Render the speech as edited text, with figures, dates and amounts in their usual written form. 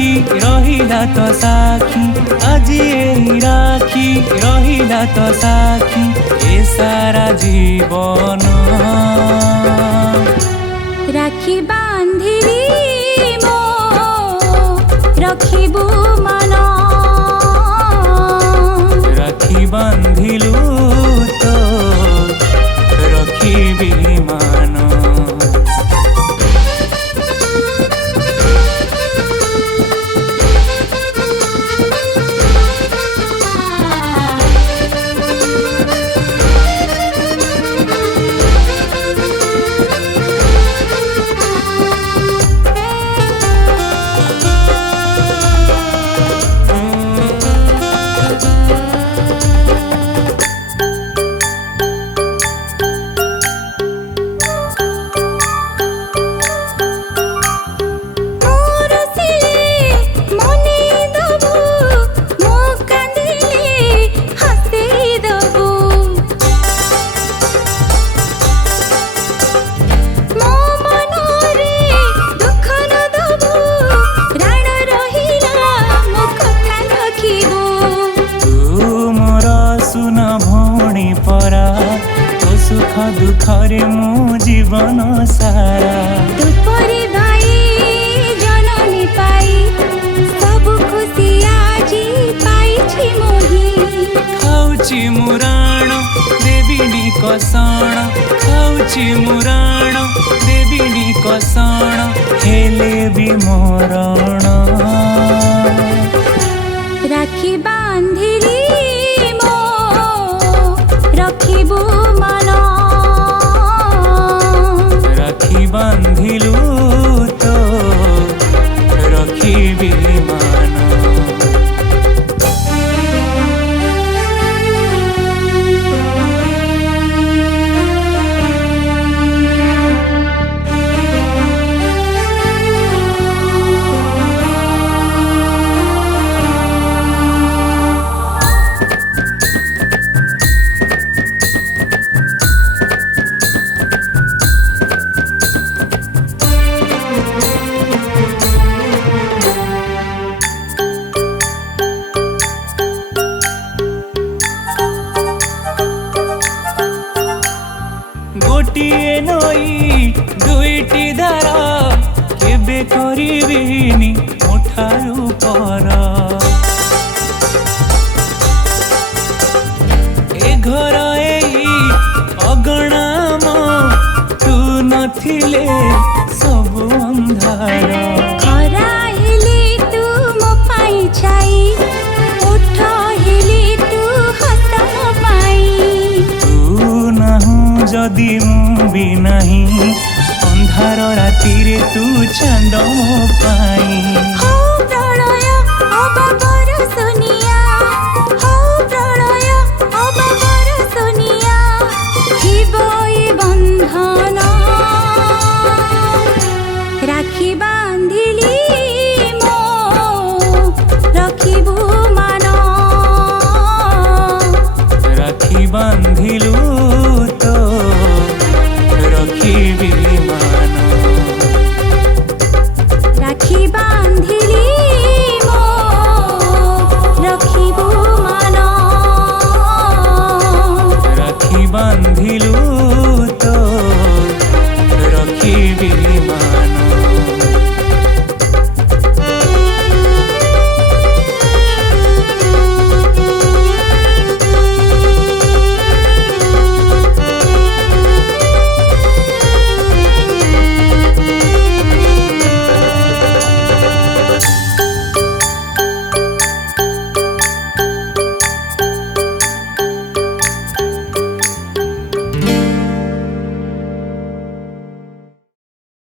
राखी रहिला तो साखी आज एही राखी रहिला तो साखी ए सारा जीवन राखी बांधिली मो रखिबु मन राखी बांधिलु तो रखिबी मन सुख दुखरे मो जीवन सारा तुपरी भाई जननी पाई सब खुशी आजी पाई छी मोही खाऊची मुराण देवीनी कषण खाऊची मुराण देवीनी कषण हेले भी मरण राखी बांधिली मो रखिबु मन राखी बांधिलु तो रखिबी मन गोटिए नई दुईटी धारा केबे करिबिनी मोठारू पर ए घर एई अगणाम तू नथिले सब अंधार खरा हेली तू मो पाई छाई उठ हेली तू हस मो पाई तू नाहु जदि मु भी नहीं अंधार राति रे तू चांद मो पाई हो प्रणय अब बरसुनिया हो प्रणय अब बरसुनिया हिबई बंधन राखी बांधिली मो रखिबु मन राखी बांध